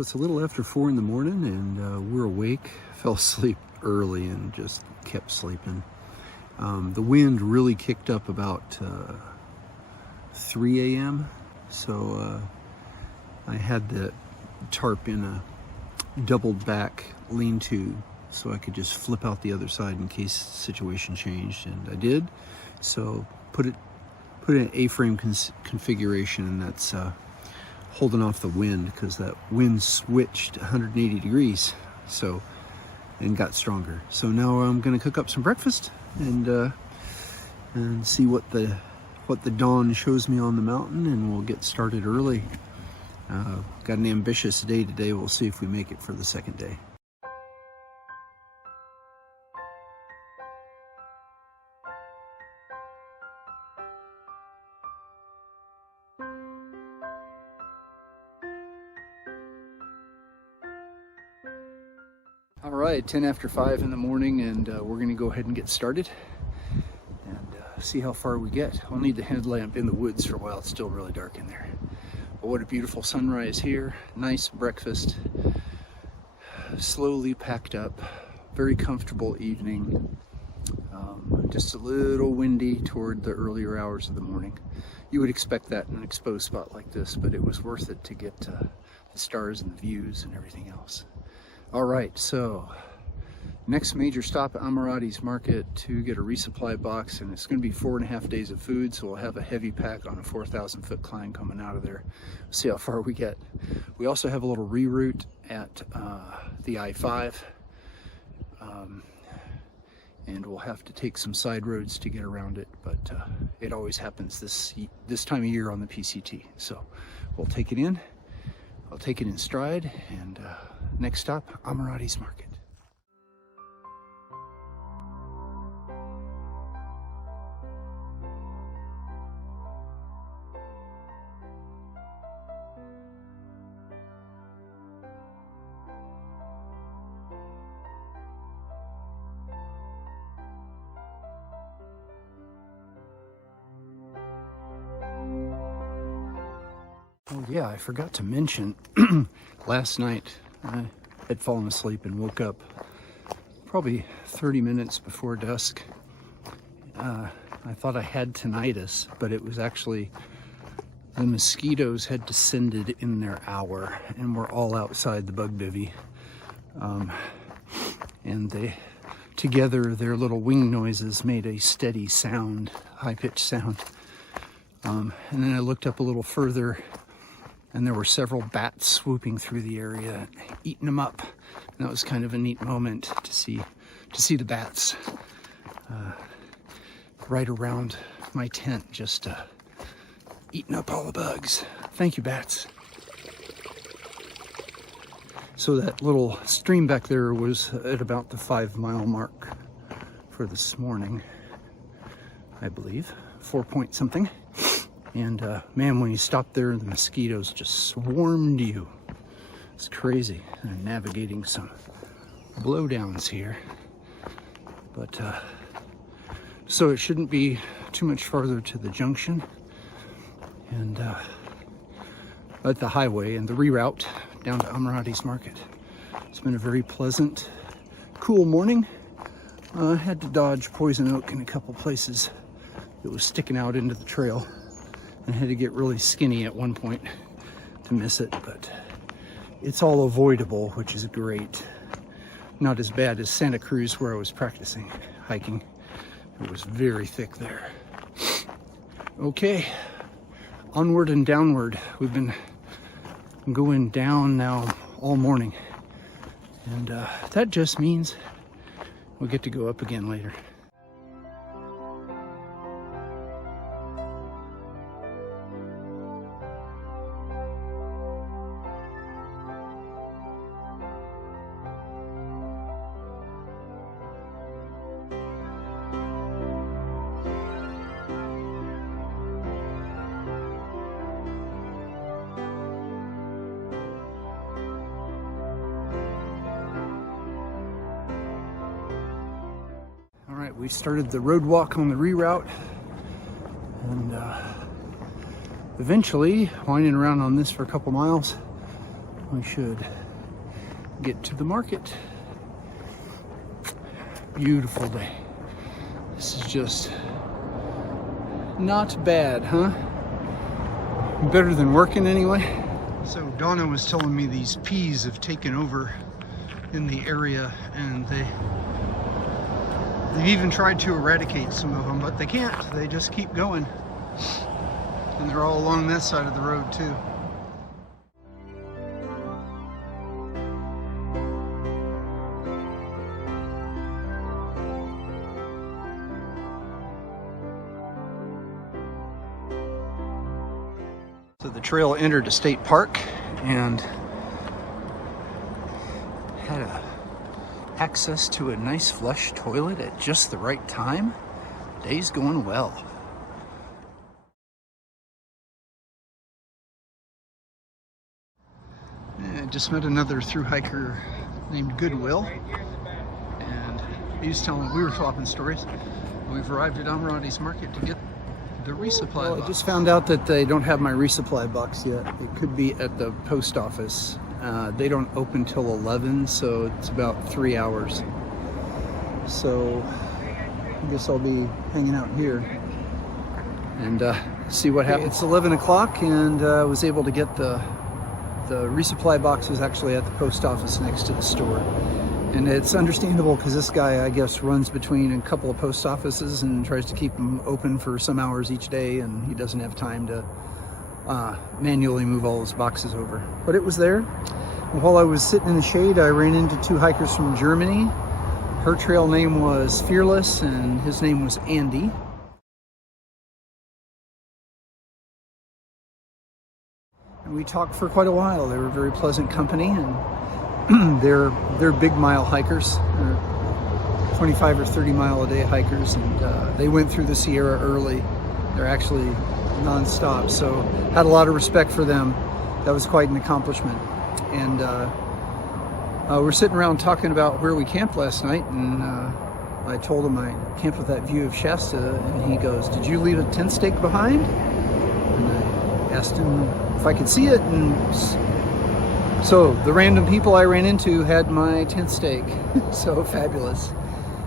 So it's a little after 4 in the morning, and we're awake. Fell asleep early and just kept sleeping. The wind really kicked up about 3 a.m. So I had the tarp in a doubled back lean-to so I could just flip out the other side in case the situation changed, and I did. So put it in an A-frame configuration, and that's holding off the wind, because that wind switched 180 degrees and got stronger. So now I'm going to cook up some breakfast and see what the dawn shows me on the mountain, and we'll get started early. Got an ambitious day today. We'll see if we make it for the second day. All right, 10 after 5 in the morning, and we're going to go ahead and get started and see how far we get. I'll need the headlamp in the woods for a while. It's still really dark in there. But what a beautiful sunrise here. Nice breakfast. Slowly packed up. Very comfortable evening. Just a little windy toward the earlier hours of the morning. You would expect that in an exposed spot like this, but it was worth it to get the stars and the views and everything else. All right, so next major stop at Amirati's Market to get a resupply box, and it's going to be 4.5 days of food, so we'll have a heavy pack on a 4,000-foot climb coming out of there. We'll see how far we get. We also have a little reroute at the I-5, and we'll have to take some side roads to get around it, but it always happens this time of year on the PCT. So we'll take it in. I'll take it in stride, and next stop, Amirati's Market. Oh yeah, I forgot to mention, last night I had fallen asleep and woke up probably 30 minutes before dusk. I thought I had tinnitus, but it was actually the mosquitoes had descended in their hour and were all outside the bug bivvy. And together, their little wing noises made a steady sound, high-pitched sound. And then I looked up a little further, and there were several bats swooping through the area, eating them up. And that was kind of a neat moment to see the bats right around my tent, just eating up all the bugs. Thank you, bats. So that little stream back there was at about the 5-mile mark for this morning, I believe, 4 point something. And man, when you stopped there, the mosquitoes just swarmed you. It's crazy. I'm navigating some blowdowns here. But so it shouldn't be too much farther to the junction and at the highway and the reroute down to Amirati's Market. It's been a very pleasant, cool morning. I had to dodge poison oak in a couple places. It was sticking out into the trail. I had to get really skinny at one point to miss it, but it's all avoidable, which is great. Not as bad as Santa Cruz, where I was practicing hiking. It was very thick there. Okay, onward and downward. We've been going down now all morning, and that just means we'll get to go up again later. We started the road walk on the reroute, and eventually, winding around on this for a couple miles, we should get to the market. Beautiful day. This is just not bad, huh? Better than working anyway. So Donna was telling me these peas have taken over in the area, and they've even tried to eradicate some of them, but they can't. They just keep going. And they're all along this side of the road too. So the trail entered a state park and had access to a nice flush toilet at just the right time. Day's going well. I just met another thru hiker named Goodwill, and he was telling me, we were swapping stories. We've arrived at Amirati's Market to get the resupply box. I just found out that they don't have my resupply box yet. It could be at the post office. They don't open till 11, so it's about 3 hours. So I guess I'll be hanging out here and see what happens. It's 11 o'clock, and I was able to get the resupply box is actually at the post office next to the store. And it's understandable because this guy, I guess, runs between a couple of post offices and tries to keep them open for some hours each day, and he doesn't have time to manually move all those boxes over. But it was there. And while I was sitting in the shade, I ran into 2 hikers from Germany. Her trail name was Fearless, and his name was Andy. And we talked for quite a while. They were very pleasant company, and they're big mile hikers. They're 25 or 30 mile a day hikers, and they went through the Sierra early. They're actually non-stop, so had a lot of respect for them. That was quite an accomplishment. And we're sitting around talking about where we camped last night, and I told him I camped with that view of Shasta, and he goes, "Did you leave a tent stake behind?" And I asked him if I could see it, and so the random people I ran into had my tent stake. So fabulous.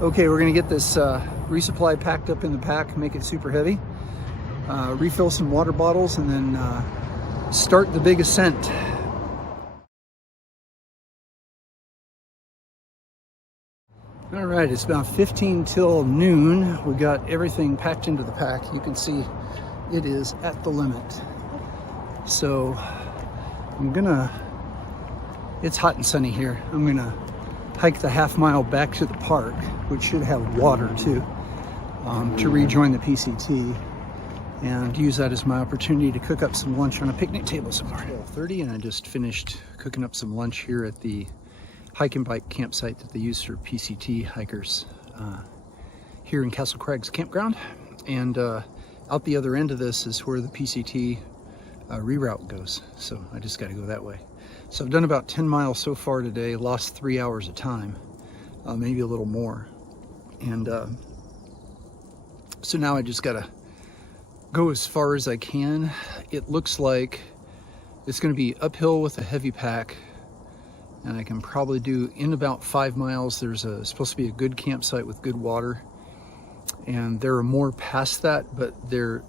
Okay, we're gonna get this resupply packed up in the pack, make it super heavy, refill some water bottles, and then start the big ascent. All right, it's about 15 till noon. We got everything packed into the pack. You can see it is at the limit. So it's hot and sunny here. I'm gonna hike the half-mile back to the park, which should have water too, to rejoin the PCT, and use that as my opportunity to cook up some lunch on a picnic table somewhere. 12:30, and I just finished cooking up some lunch here at the hike and bike campsite that they use for PCT hikers here in Castle Crags Campground. And out the other end of this is where the PCT reroute goes. So I just got to go that way. So I've done about 10 miles so far today, lost 3 hours of time, maybe a little more. And so now I just got to go as far as I can. It looks like it's going to be uphill with a heavy pack, and I can probably do in about 5 miles. There's supposed to be a good campsite with good water, and there are more past that, but the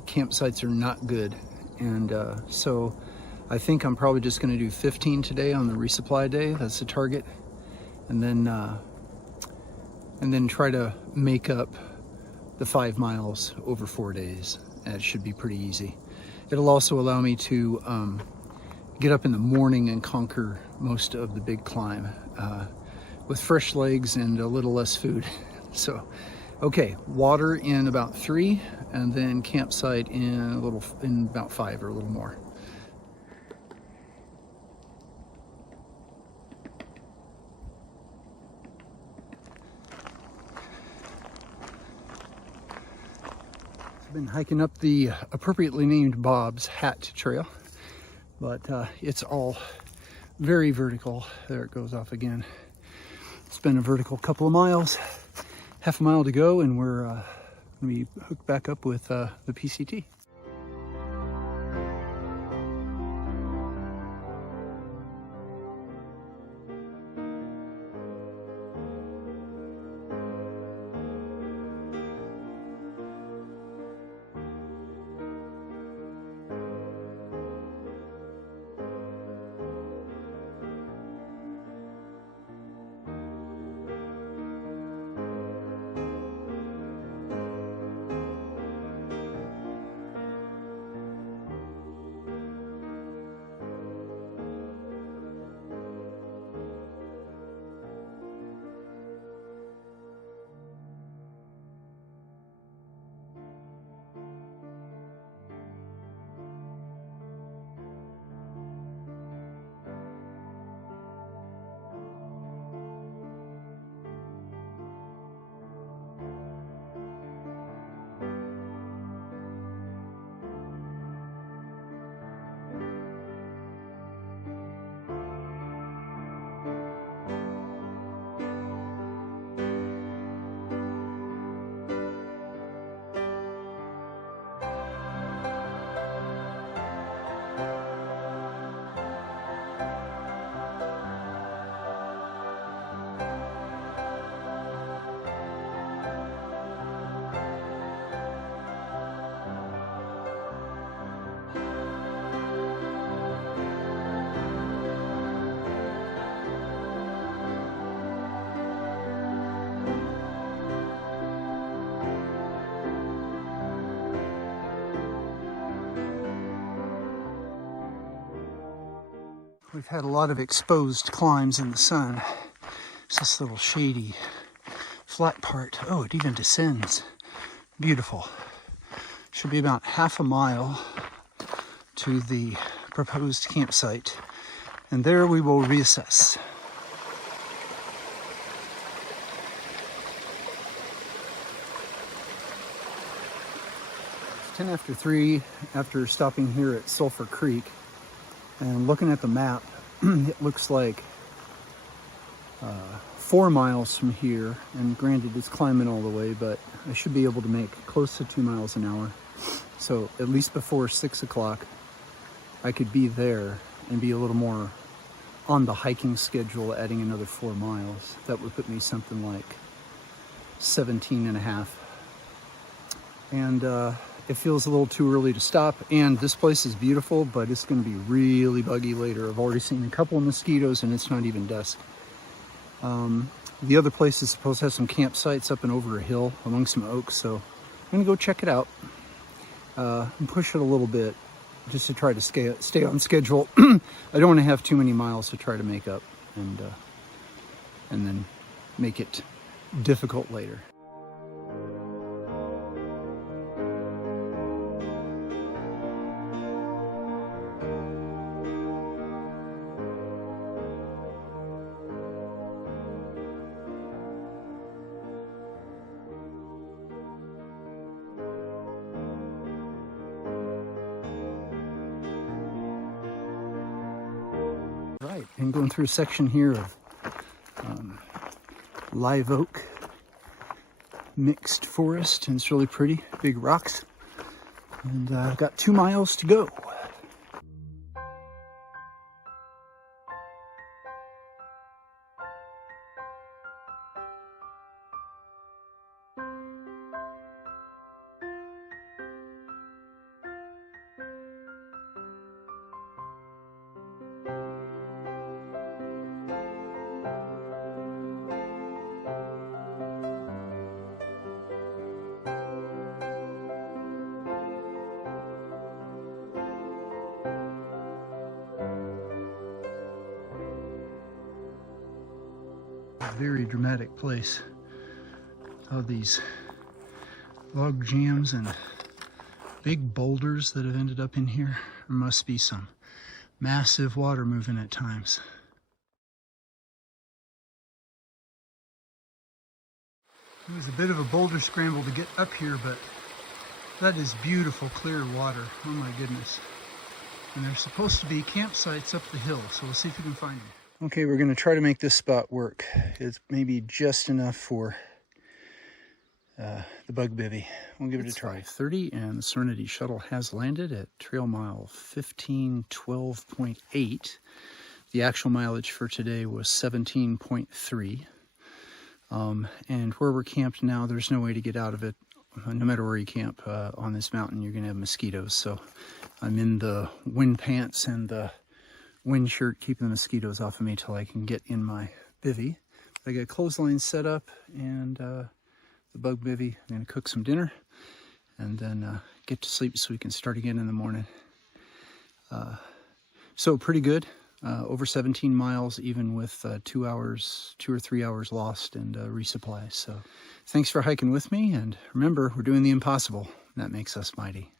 campsites are not good. And so I think I'm probably just going to do 15 today on the resupply day. That's the target, and then try to make up the 5 miles over 4 days. And it should be pretty easy. It'll also allow me to get up in the morning and conquer most of the big climb with fresh legs and a little less food. So, okay, water in about 3, and then campsite in about 5 or a little more. Been hiking up the appropriately named Bob's Hat Trail, but it's all very vertical. There it goes off again. It's been a vertical couple of miles, half a mile to go, and we're going to be hooked back up with the PCT. We've had a lot of exposed climbs in the sun. It's this little shady, flat part. Oh, it even descends. Beautiful. Should be about half a mile to the proposed campsite, and there we will reassess. 10 after 3, after stopping here at Sulphur Creek, and looking at the map, it looks like 4 miles from here, and granted it's climbing all the way, but I should be able to make close to 2 miles an hour. So at least before 6 o'clock, I could be there and be a little more on the hiking schedule, adding another 4 miles. That would put me something like 17 and a half. And it feels a little too early to stop, and this place is beautiful, but it's going to be really buggy later. I've already seen a couple of mosquitoes, and it's not even dusk. The other place is supposed to have some campsites up and over a hill among some oaks, so I'm going to go check it out and push it a little bit just to try to stay on schedule. I don't want to have too many miles to try to make up and then make it difficult later. Right, and going through a section here of live oak mixed forest, and it's really pretty, big rocks, and I've got 2 miles to go. Very dramatic place. All these log jams and big boulders that have ended up in here. There must be some massive water moving at times. It was a bit of a boulder scramble to get up here, but that is beautiful, clear water. Oh my goodness. And there's supposed to be campsites up the hill, so we'll see if we can find them. Okay, we're going to try to make this spot work. It's maybe just enough for the bug bivvy. We'll give it a try. 5:30, and the Serenity shuttle has landed at trail mile 1512.8. The actual mileage for today was 17.3. And where we're camped now, there's no way to get out of it. No matter where you camp on this mountain, you're going to have mosquitoes. So I'm in the wind pants and the wind shirt, keeping the mosquitoes off of me till I can get in my bivvy. I got clothesline set up and the bug bivvy. I'm going to cook some dinner and then get to sleep so we can start again in the morning. So pretty good. Over 17 miles, even with 2 or 3 hours lost and resupply. So thanks for hiking with me, and remember, we're doing the impossible. That makes us mighty.